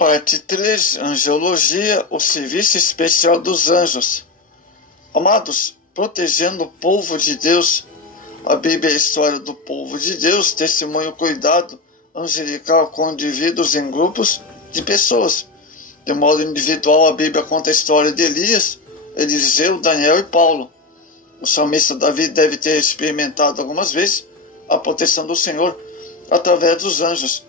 Parte 3. Angelologia, o serviço especial dos anjos. Amados, protegendo o povo de Deus. A Bíblia é a história do povo de Deus, testemunho, cuidado angelical com indivíduos em grupos de pessoas. De modo individual, a Bíblia conta a história de Elias, Eliseu, Daniel e Paulo. O salmista Davi deve ter experimentado algumas vezes a proteção do Senhor através dos anjos,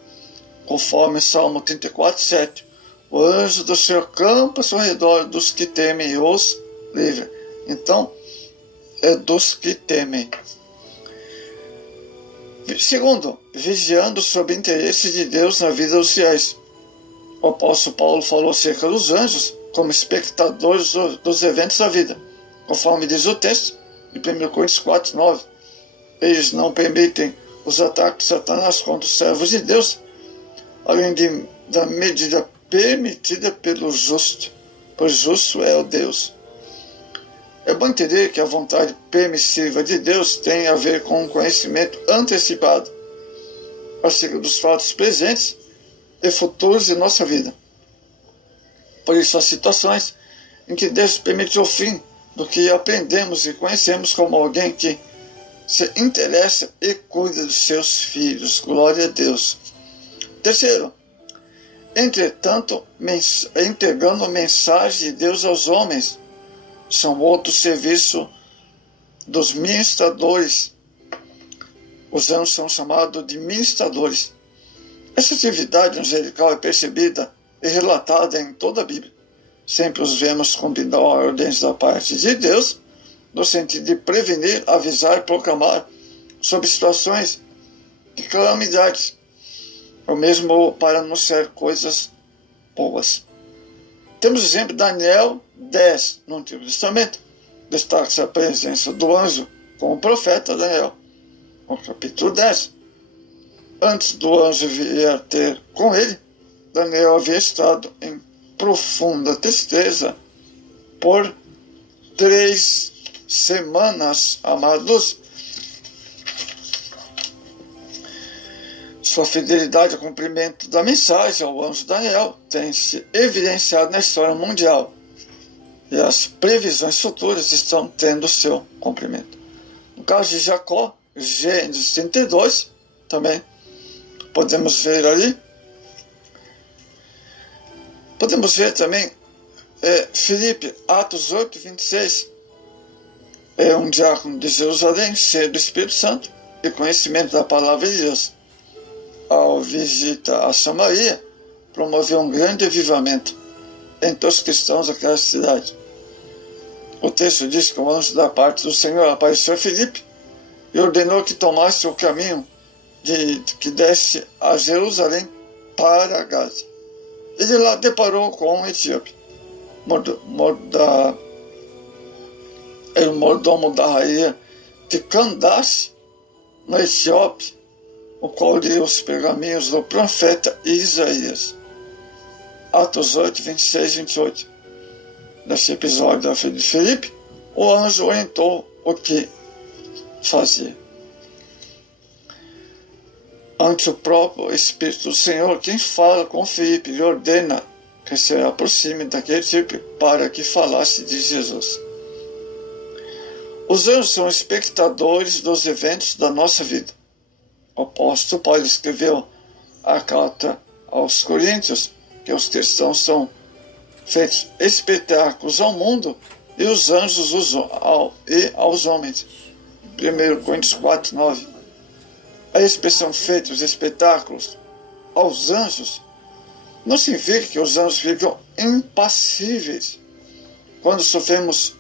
conforme Salmo 34, 7. O anjo do Senhor campa-se ao redor dos que temem e os livra. Então, é dos que temem. Segundo, vigiando sobre o interesse de Deus na vida dos fiéis. O apóstolo Paulo falou acerca dos anjos como espectadores dos eventos da vida, conforme diz o texto em 1 Coríntios 4, 9. Eles não permitem os ataques de Satanás contra os servos de Deus, além da medida permitida pelo justo, pois justo é o Deus. É bom entender que a vontade permissiva de Deus tem a ver com um conhecimento antecipado acerca dos fatos presentes e futuros de nossa vida. Por isso, há situações em que Deus permite o fim do que aprendemos e conhecemos como alguém que se interessa e cuida dos seus filhos. Glória a Deus. Terceiro, entretanto, entregando a mensagem de Deus aos homens, são outro serviço dos ministradores. Os anjos são chamados de ministradores. Essa atividade angelical é percebida e relatada em toda a Bíblia. Sempre os vemos cumprindo ordens da parte de Deus, no sentido de prevenir, avisar e proclamar sobre situações de calamidades, ou mesmo para anunciar coisas boas. Temos o exemplo de Daniel 10 no Antigo Testamento. Destaca-se a presença do anjo com o profeta Daniel, no capítulo 10. Antes do anjo vir ter com ele, Daniel havia estado em profunda tristeza por 3 semanas, amados. Sua fidelidade ao cumprimento da mensagem ao anjo Daniel tem se evidenciado na história mundial, e as previsões futuras estão tendo seu cumprimento. No caso de Jacó, Gênesis 32, também podemos ver ali. Podemos ver também Filipe, Atos 8, 26. É um diácono de Jerusalém, cheio do Espírito Santo e conhecimento da palavra de Deus. Ao visita a Samaria, promoveu um grande avivamento entre os cristãos daquela cidade. O texto diz que o anjo da parte do Senhor apareceu a Filipe e ordenou que tomasse o caminho que desce a Jerusalém para Gaza. Ele lá deparou com um etíope, era o mordomo da rainha de Candace, no Etiópia, o qual lia os pergaminhos do profeta Isaías. Atos 8, 26 e 28. Nesse episódio da filha de Filipe, o anjo orientou o que fazer. Ante o próprio Espírito do Senhor, quem fala com Filipe lhe ordena que se aproxime daquele tipo para que falasse de Jesus. Os anjos são espectadores dos eventos da nossa vida. O apóstolo Paulo escreveu a carta aos Coríntios que os cristãos são feitos espetáculos ao mundo e os anjos aos homens. 1 Coríntios 4, 9. A expressão feitos espetáculos aos anjos não significa que os anjos ficam impassíveis quando sofremos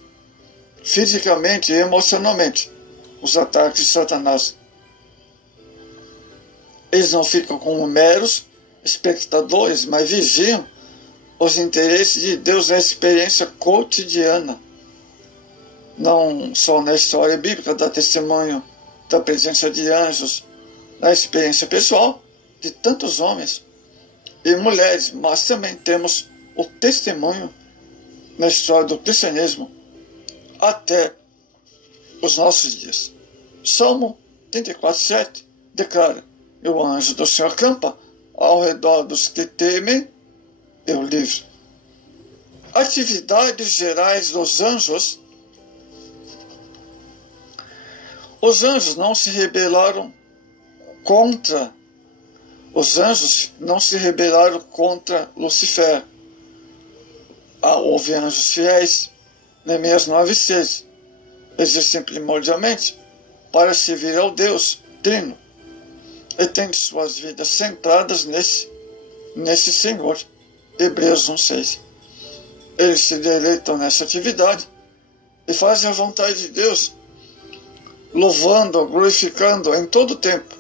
fisicamente e emocionalmente os ataques de Satanás. Eles não ficam como meros espectadores, mas vigiam os interesses de Deus na experiência cotidiana. Não só na história bíblica dá testemunho da presença de anjos na experiência pessoal de tantos homens e mulheres, mas também temos o testemunho na história do cristianismo até os nossos dias. Salmo 34, 7 declara: e o anjo do Senhor campa ao redor dos que temem e o livre. Atividades gerais dos anjos. Os anjos não se rebelaram contra Lucifer. Houve anjos fiéis, Neemias 9:6. Existem primordialmente para servir ao Deus Trino e têm suas vidas centradas nesse Senhor. Hebreus 1:6. Eles se deleitam nessa atividade e fazem a vontade de Deus, louvando, glorificando em todo o tempo.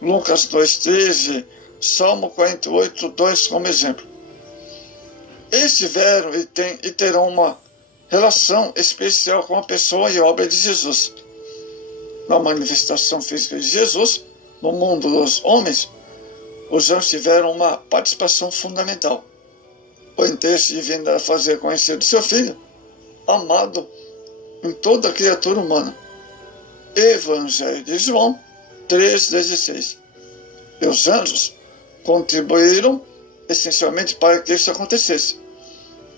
Lucas 2:13, Salmo 48:2 como exemplo. Eles tiveram e terão uma relação especial com a pessoa e obra de Jesus. Na manifestação física de Jesus, no mundo dos homens, os anjos tiveram uma participação fundamental. O interesse divino era fazer conhecido seu Filho, amado em toda a criatura humana. Evangelho de João 3,16. E os anjos contribuíram essencialmente para que isso acontecesse.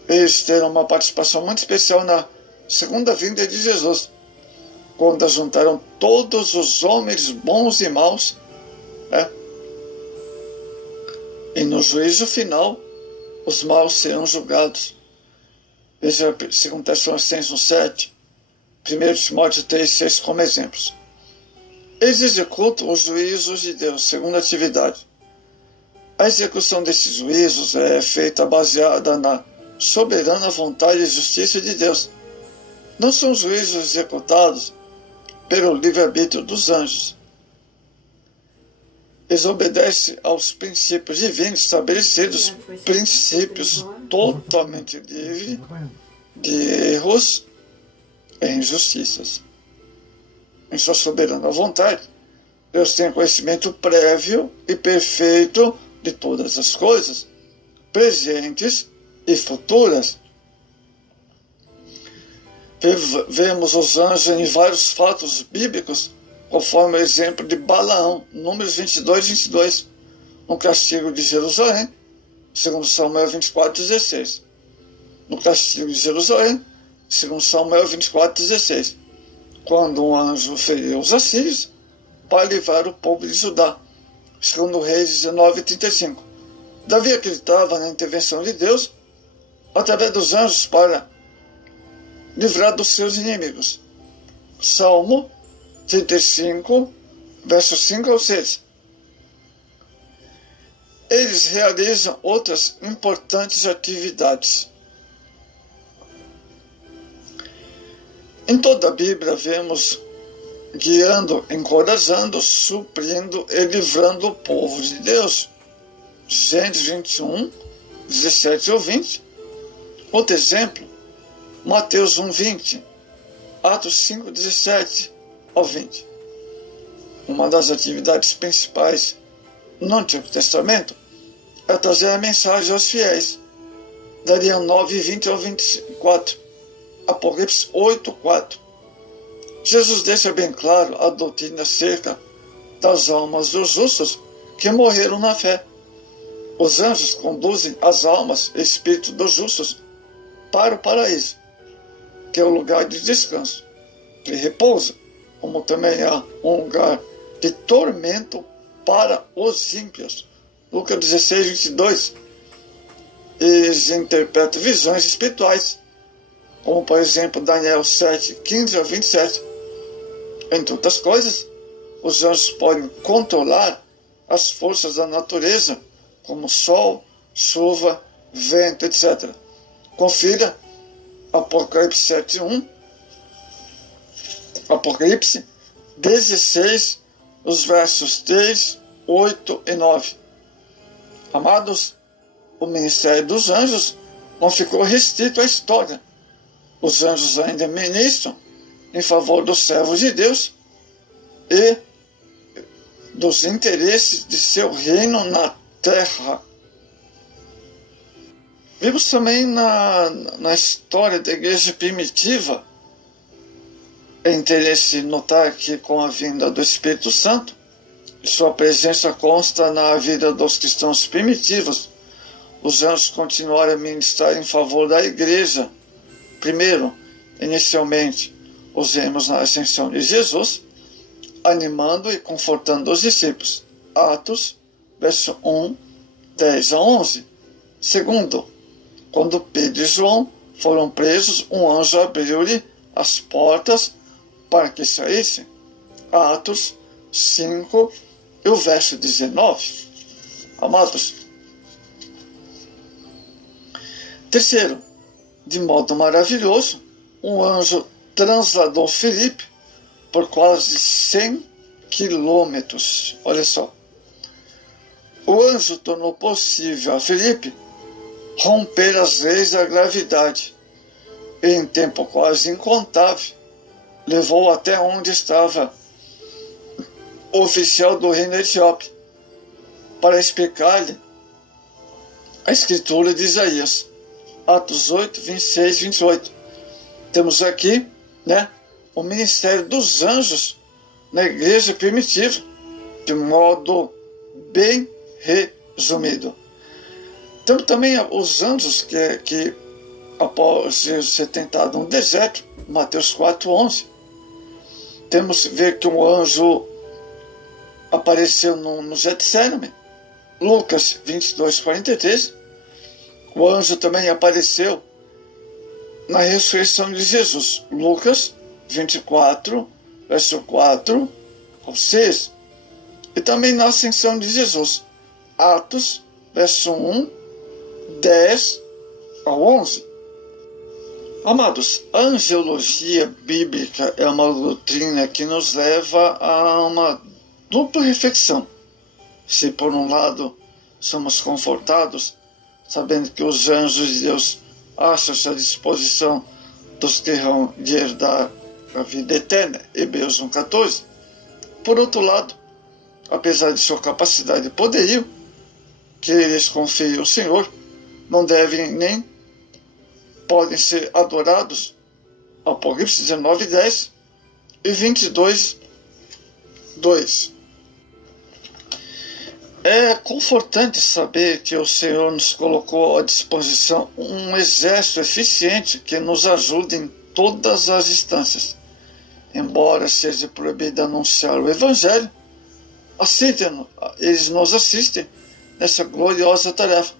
Eles terão uma participação muito especial na segunda vinda de Jesus, quando juntaram todos os homens bons e maus, e no juízo final os maus serão julgados. Veja 2 Tessalonicenses 7, 1 Timóteo 3,6 como exemplos. Eles executam os juízos de Deus, segunda atividade. A execução desses juízos é feita baseada na soberana vontade e justiça de Deus. Não são juízos executados pelo livre-arbítrio dos anjos. Eles obedecem aos princípios divinos estabelecidos, princípios totalmente livres de erros e injustiças. Em sua soberana vontade, Deus tem conhecimento prévio e perfeito de todas as coisas, presentes e futuras. Vemos os anjos em vários fatos bíblicos, conforme o exemplo de Balaão, Números 22, no castigo de Jerusalém, segundo Samuel 24:16. No castigo de Jerusalém, segundo Samuel 24:16, quando um anjo feriu os assírios para livrar o povo de Judá, segundo Reis 19:35. Davi acreditava na intervenção de Deus através dos anjos para livrar dos seus inimigos. Salmo 35, versos 5 ao 6. Eles realizam outras importantes atividades. Em toda a Bíblia vemos guiando, encorajando, suprindo e livrando o povo de Deus. Gênesis 21, 17 ao 20. Outro exemplo, Mateus 1:20, Atos 5:17 ao 20. Uma das atividades principais no Antigo Testamento é trazer a mensagem aos fiéis. Daniel 9:20 ao 24, Apocalipse 8:4. Jesus deixa bem claro a doutrina acerca das almas dos justos que morreram na fé. Os anjos conduzem as almas e espíritos dos justos para o paraíso, que é o lugar de descanso, de repouso, como também há um lugar de tormento para os ímpios. Lucas 16:22. Eles interpretam visões espirituais, como por exemplo Daniel 7:15 a 27. Entre outras coisas, os anjos podem controlar as forças da natureza, como sol, chuva, vento, etc. Confira Apocalipse 7:1, Apocalipse 16, os versos 3, 8 e 9. Amados, o ministério dos anjos não ficou restrito à história. Os anjos ainda ministram em favor dos servos de Deus e dos interesses de seu reino na terra. Vimos também na história da igreja primitiva, é interesse notar que com a vinda do Espírito Santo, sua presença consta na vida dos cristãos primitivos, os anjos continuaram a ministrar em favor da igreja. Primeiro, inicialmente, os vemos na ascensão de Jesus, animando e confortando os discípulos. Atos, verso 1, 10 a 11. Segundo, quando Pedro e João foram presos, um anjo abriu-lhe as portas para que saíssem. Atos 5 e o verso 19. Amados. Terceiro, de modo maravilhoso, um anjo transladou Filipe por quase 100 quilômetros. Olha só. O anjo tornou possível a Filipe romper as leis da gravidade e, em tempo quase incontável, levou até onde estava o oficial do reino etíope para explicar-lhe a escritura de Isaías. Atos 8, 26 e 28. Temos aqui, o ministério dos anjos na igreja primitiva, de modo bem resumido. Temos também os anjos que após ser tentado no deserto, Mateus 4, 11. Temos que ver que um anjo apareceu no Getsêmani, Lucas 22, 43. O anjo também apareceu na ressurreição de Jesus, Lucas 24, verso 4 ao 6. E também na ascensão de Jesus, Atos, verso 1, 10 ao 11. Amados, a angelologia bíblica é uma doutrina que nos leva a uma dupla reflexão. Se por um lado somos confortados, sabendo que os anjos de Deus acham-se à disposição dos que hão de herdar a vida eterna, Hebreus 1,14. Por outro lado, apesar de sua capacidade e poderio, que eles confiem ao Senhor, não devem nem podem ser adorados. Apocalipse 19, 10 e 22, 2. É confortante saber que o Senhor nos colocou à disposição um exército eficiente que nos ajude em todas as instâncias. Embora seja proibido anunciar o Evangelho, eles nos assistem nessa gloriosa tarefa.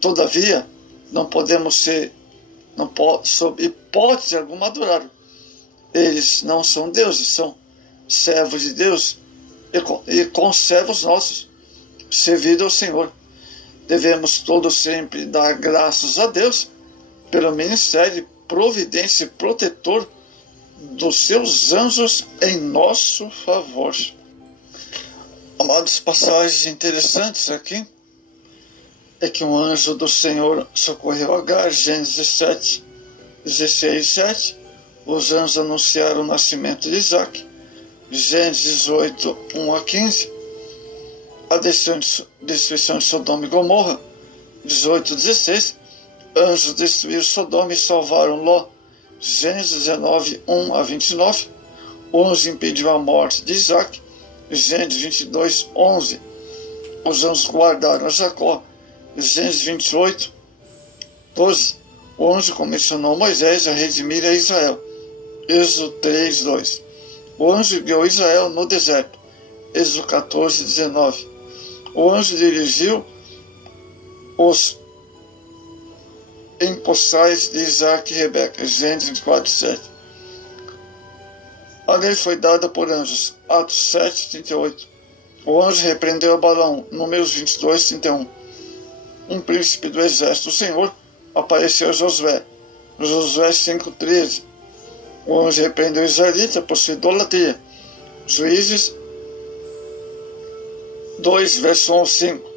Todavia, não podemos sob hipótese alguma, adorar. Eles não são deuses, são servos de Deus e conservos nossos, servido ao Senhor. Devemos todos sempre dar graças a Deus pelo ministério, providência e protetor dos seus anjos em nosso favor. Amados, passagens interessantes aqui é que um anjo do Senhor socorreu Agar, Gênesis 7, 16 e 7. Os anjos anunciaram o nascimento de Isaac, Gênesis 8, 1 a 15. A destruição de Sodoma e Gomorra, 18, 16. Anjos destruíram Sodoma e salvaram Ló, Gênesis 19, 1 a 29. O anjo impediu a morte de Isaac, Gênesis 22, 11. Os anjos guardaram Jacó, Gênesis 28, 12. O anjo comissionou Moisés a redimir a Israel, Êxodo 3, 2. O anjo guiou Israel no deserto, Êxodo 14, 19. O anjo dirigiu os empoçais de Isaac e Rebeca, Gênesis 4, 7. A lei foi dada por anjos, Atos 7, 38. O anjo repreendeu Balaão, Números 22, 31. Um príncipe do exército do Senhor apareceu a Josué, Josué 5, 13. O anjo repreendeu Israelita por sua idolatria, Juízes 2, verso 1 ao 5.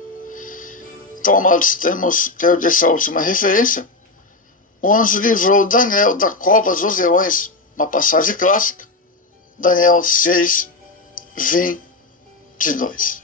Então, amados, quero deixar a última referência. O anjo livrou Daniel da cova dos leões, uma passagem clássica, Daniel 6, 22.